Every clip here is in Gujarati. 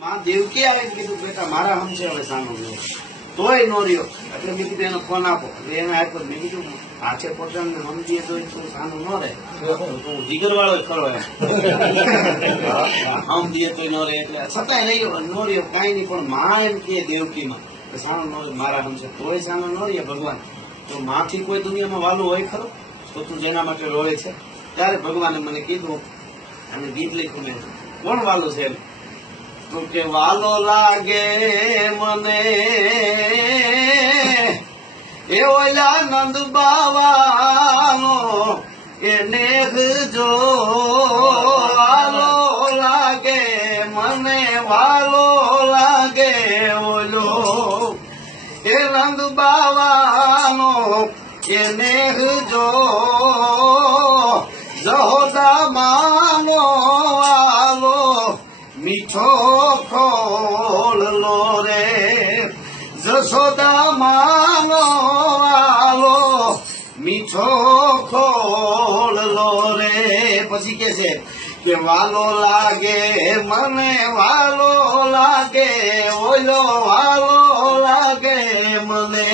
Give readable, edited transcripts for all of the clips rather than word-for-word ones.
માં દેવકી આવે કીધું બેટા મારા હમ છે હવે સાનો તોય નો રહ્યો એટલે મેં કીધું એનો ફોન આપો એટલે એને આપ્યો મેં કીધું હાથે પોતાને સમજીએ તો તું સાનું ન રહે તું જીગર વાળો ખરો એમ સમજીએ તો ન રહે એટલે છતાંય રહ્યો નો રહ્યો કઈ નહીં પણ માં એમ કે દેવકીમાં સાનો નો મારા હમ છે તોય સાનો ન રહે ભગવાન તો માંથી કોઈ દુનિયામાં વાલું હોય ખરો તો તું જેના માટે રોવે છે ત્યારે ભગવાને મને કીધું અને ગીત લખ્યું મેં કોણ વાલું છે તો કે વાલો લાગે મને એ ઓલા નંદ બાવાનો એને જો વાલો લાગે મને વાલો લાગે ઓલો એ નંદ બાવાનો એને જો જહોદા માનો વાલો મીઠો ખોળલો રે જશોદા માનો વાલો મીઠો ખોળલો રે પછી કે છે કે વાલો લાગે મને વાલો લાગે ઓલો વાલો લાગે મને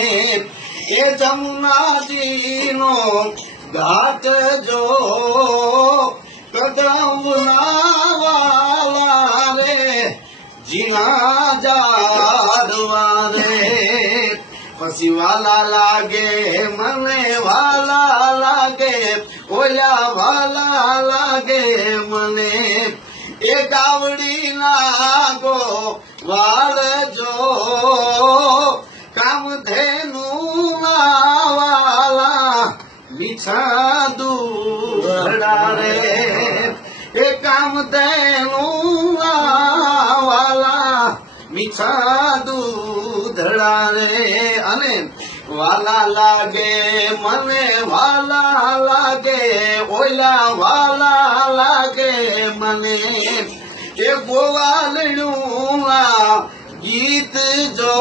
એ જમુનાજીનો ઘાટ જો કદમના વાલા રે જીના જાડવા રે પછી વાલા લાગે મને વાલા લાગે ઓલા વાલા લાગે મને એ ગાવડી નાગો વાળ જો કામધેનુ વાલા મીઠા દૂધડા રે એ કામધેનુ વાલા મીઠા દૂધડા રે અને વાલા લાગે મને વાલા લાગે ઓલા વાલા લાગે મને એ ગોવાલનું ગીત જો